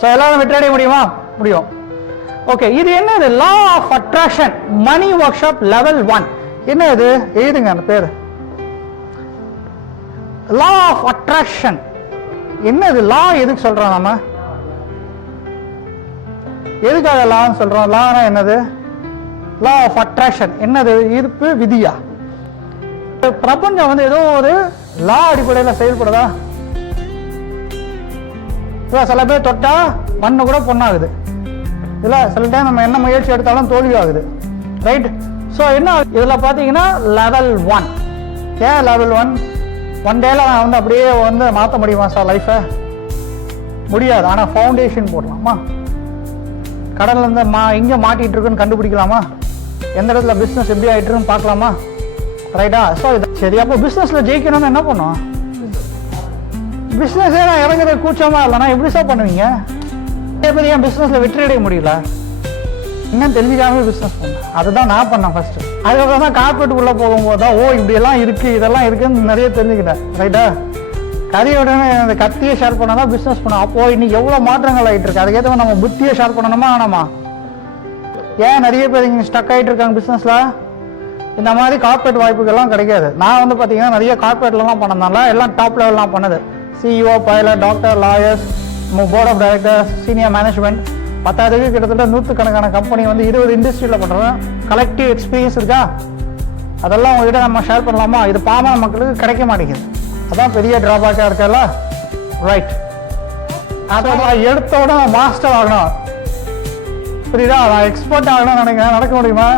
So எல்லாரும் வெற்றி முடியுமா? முடியும். ஓகே, இது என்னது? Law of attraction money workshop level 1. என்ன இது? எழுதுங்க அந்த பேரு. லா ஆஃப் அட்ராக்ஷன் என்னது? லா எதுக்கு சொல்றோம்? நம்ம எதுக்காக லான்னு சொல்றோம்? லானா என்னது? லா ஆஃப் அட்ராக்ஷன் என்னது? ஈர்ப்பு விதியா? பிரபஞ்சம் வந்து ஏதோ ஒரு லா அடிப்படையில் செயல்படுதா? சில பேர் தொட்டா மண்ணு கூட பொண்ணாகுது இல்ல, சில டைம் நம்ம என்ன முயற்சி எடுத்தாலும் தோல்வி ஆகுது, ரைட்? ஸோ என்ன இதுல பாத்தீங்கன்னா லெவல் 1. ஏன் லெவல் 1? ஒன் டேல நான் வந்து அப்படியே வந்து மாற்ற முடியுமா சார் லைஃபை? முடியாது. ஆனால் ஃபவுண்டேஷன் போடலாமா? கடல்ல இருந்து எங்கே மாட்டிட்டு இருக்குன்னு கண்டுபிடிக்கலாமா? எந்த இடத்துல பிஸ்னஸ் எப்படி ஆகிட்டு இருக்குன்னு பார்க்கலாமா? ரைட்டா? ஸோ இது சரி. அப்போ பிஸ்னஸ்ல ஜெயிக்கணும்னு என்ன பண்ணுவோம்? பிஸ்னஸே நான் இறங்குறது கூச்சமா இல்லைனா எப்படி சார் பண்ணுவீங்க? பெரிய பிஸ்னஸ்ல வெற்றி அடைய முடியல, இன்னும் தெரிஞ்சுக்காம பிஸ்னஸ் பண்ணேன். அதுதான் நான் பண்ணேன் ஃபர்ஸ்ட். அதுக்கப்புறம் தான் கார்பரேட் உள்ள போகும்போது தான் இப்படியெல்லாம் இருக்கு, இதெல்லாம் இருக்குன்னு நிறைய தெரிஞ்சுக்கிட்டேன், ரைட்டா? கதையோடனே அந்த கத்தியை ஷேர் பண்ணாதான் பிஸ்னஸ் பண்ணும். அப்போ இன்னைக்கு எவ்வளோ மாற்றங்கள் ஆகிட்டு இருக்கு. அதுக்கேற்ற நம்ம புத்தியை ஷேர் பண்ணணுமா வேணாமா? ஏன் நிறைய பேர் இங்கே ஸ்டக் ஆகிட்டு இருக்காங்க பிஸ்னஸ்ல? இந்த மாதிரி கார்பரேட் வாய்ப்புகள்லாம் கிடைக்காது. நான் வந்து பார்த்தீங்கன்னா நிறைய கார்பரேட்லாம் பண்ணதுனால எல்லாம் டாப் லெவல்லாம் பண்ணது. CEO, pilot, doctor, lawyers, board of directors, senior management, 10,000 கிட்டத்தட்ட 100கணக்கான கம்பெனி வந்து 20 இண்டஸ்ட்ரியில் பண்ணுறோம். கலெக்டிவ் எக்ஸ்பீரியன்ஸ் இருக்கா? அதெல்லாம் உங்ககிட்ட நம்ம ஷேர் பண்ணலாமா? இது பாமர மக்களுக்கு கிடைக்க மாட்டேங்குது. அதான் பெரிய டிராபேக்காக இருக்கல, ரைட்? அதான் எடுத்தோட மாஸ்டர் ஆகணும், புரியுதா? நான் எக்ஸ்பர்ட் ஆகணும்னு நினைக்கிறேன். நடக்க முடியுமா?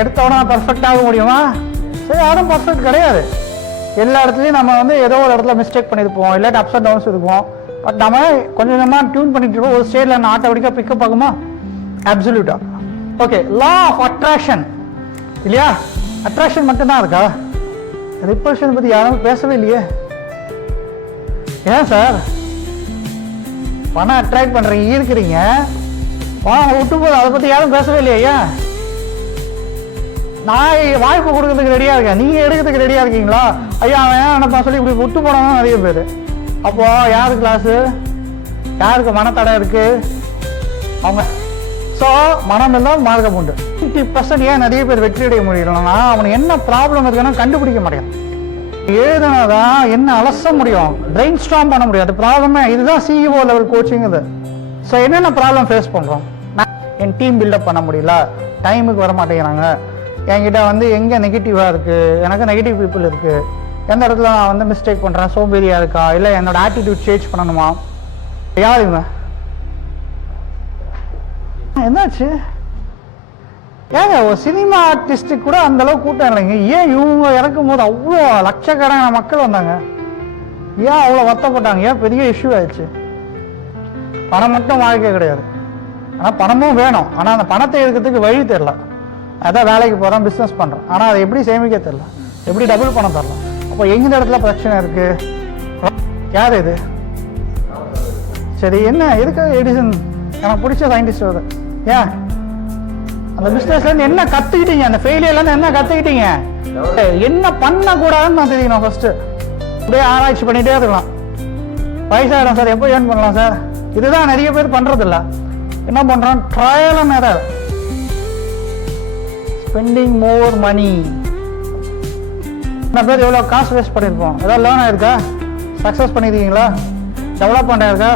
எடுத்தோட பர்ஃபெக்ட் ஆக முடியுமா? சரி, யாரும் பர்ஃபெக்ட் கிடையாது. எல்லா இடத்துலையும் நம்ம வந்து ஏதோ ஒரு இடத்துல மிஸ்டேக் பண்ணியிருப்போம், இல்லாட்டி அப்ஸ் அண்ட் டவுன்ஸ் இருக்கும். பட் நம்ம கொஞ்சம் கொஞ்சமாக டியூன் பண்ணிட்டு இருப்போம். ஒரு ஸ்டேட்ல நான் ஆட்டோமேட்டிக்காக பிக்கப் ஆகுமா? அப்சல்யூட்டா. ஓகே, லா ஆஃப் அட்ராக்ஷன் இல்லையா? அட்ராக்ஷன் மட்டும்தான் இருக்கா? ரிப்பல்ஷன் பற்றி யாரும் பேசவே இல்லையே. ஏன் சார் பணம் அட்ராக்ட் பண்ணுறீங்க, ஈர்க்கிறீங்க, பணம் விட்டு போதும், அதை பற்றி யாரும் பேசவே இல்லையா? ஏன்? நான் வாய்ப்பு கொடுக்கறதுக்கு ரெடியாக இருக்கேன், நீங்கள் எடுக்கிறதுக்கு ரெடியாக இருக்கீங்களா? ஐயா அவன் நினைப்பான் சொல்லி இப்படி விட்டு போனவங்க நிறைய பேர். அப்போ யாரு கிளாஸு? யாருக்கு மனத்தடை இருக்கு? அவங்க. ஸோ மனம் இருந்தால் மார்க்கம் உண்டு. 50% ஏன் நிறைய பேர் வெற்றி அடைய முடியலன்னா அவனுக்கு என்ன ப்ராப்ளம் இருக்குன்னு கண்டுபிடிக்க முடியும். எழுதுனாதான் என்ன அலச முடியும், பிரெயின் ஸ்டார்ம் பண்ண முடியும். அது ப்ராப்ளமே. இதுதான் சிஇஓ லெவல் கோச்சிங். இது. ஸோ என்னென்ன ப்ராப்ளம் ஃபேஸ் பண்ணுறோம்? என் டீம் பில்டப் பண்ண முடியல, டைமுக்கு வர மாட்டேங்கிறாங்க, என்கிட்ட வந்து எங்கே நெகட்டிவாக இருக்குது, எனக்கு நெகட்டிவ் பீப்புள் இருக்குது, எந்த இடத்துல நான் வந்து மிஸ்டேக் பண்ணுறேன், சோம்பேறியாக இருக்கா, இல்லை என்னோட ஆட்டிடியூட் சேஞ்ச் பண்ணணுமா? யாருங்க என்னாச்சு? ஏங்க ஒரு சினிமா ஆர்டிஸ்டுக்கு கூட அந்த அளவுக்கு கூட்டம் இல்லைங்க. ஏன் இவங்க இறக்கும் போது அவ்வளோ லட்சக்கணக்கான மக்கள் வந்தாங்க? ஏன் அவ்வளோ வருத்தப்பட்டாங்க? ஏன் பெரிய இஷ்யூ ஆயிடுச்சு? பணம் மட்டும் வாழ்க்கை கிடையாது, ஆனால் பணமும் வேணும். ஆனால் அந்த பணத்தை எடுக்கிறதுக்கு வழி தெரியல. அதான் வேலைக்கு போகிறோம், பிஸ்னஸ் பண்ணுறோம், ஆனால் அதை எப்படி சேமிக்க தெரியல, எப்படி டபுள் பணம் தரலாம். அப்போ எந்த இடத்துல பிரச்சனை இருக்கு? யார் இது? சரி, என்ன எதுக்கு எடிசன் எனக்கு பிடிச்ச சயின்டிஸ்ட் வருது? ஏன் அந்த பிஸ்னஸ்ல இருந்து என்ன கத்துக்கிட்டீங்க? அந்த ஃபெயிலியர்ல இருந்து என்ன கத்துக்கிட்டீங்க? என்ன பண்ணக்கூடாதுன்னு நான் தெரியணும். ஃபர்ஸ்ட் அப்படியே ஆராய்ச்சி பண்ணிட்டே இருக்கலாம். வயசாயிடும் சார், எப்போ ஏர்ன் பண்ணலாம் சார்? இதுதான் நிறைய பேர் பண்றது இல்ல. என்ன பண்றோம்? Trial and error, spending more money. என்ன பேர் எவ்வளோ காசு வேஸ்ட் பண்ணியிருப்போம்? ஏதாவது லேர்ன் ஆயிருக்கா? சக்ஸஸ் பண்ணியிருக்கீங்களா? டெவலப்மெண்ட் ஆயிருக்கா?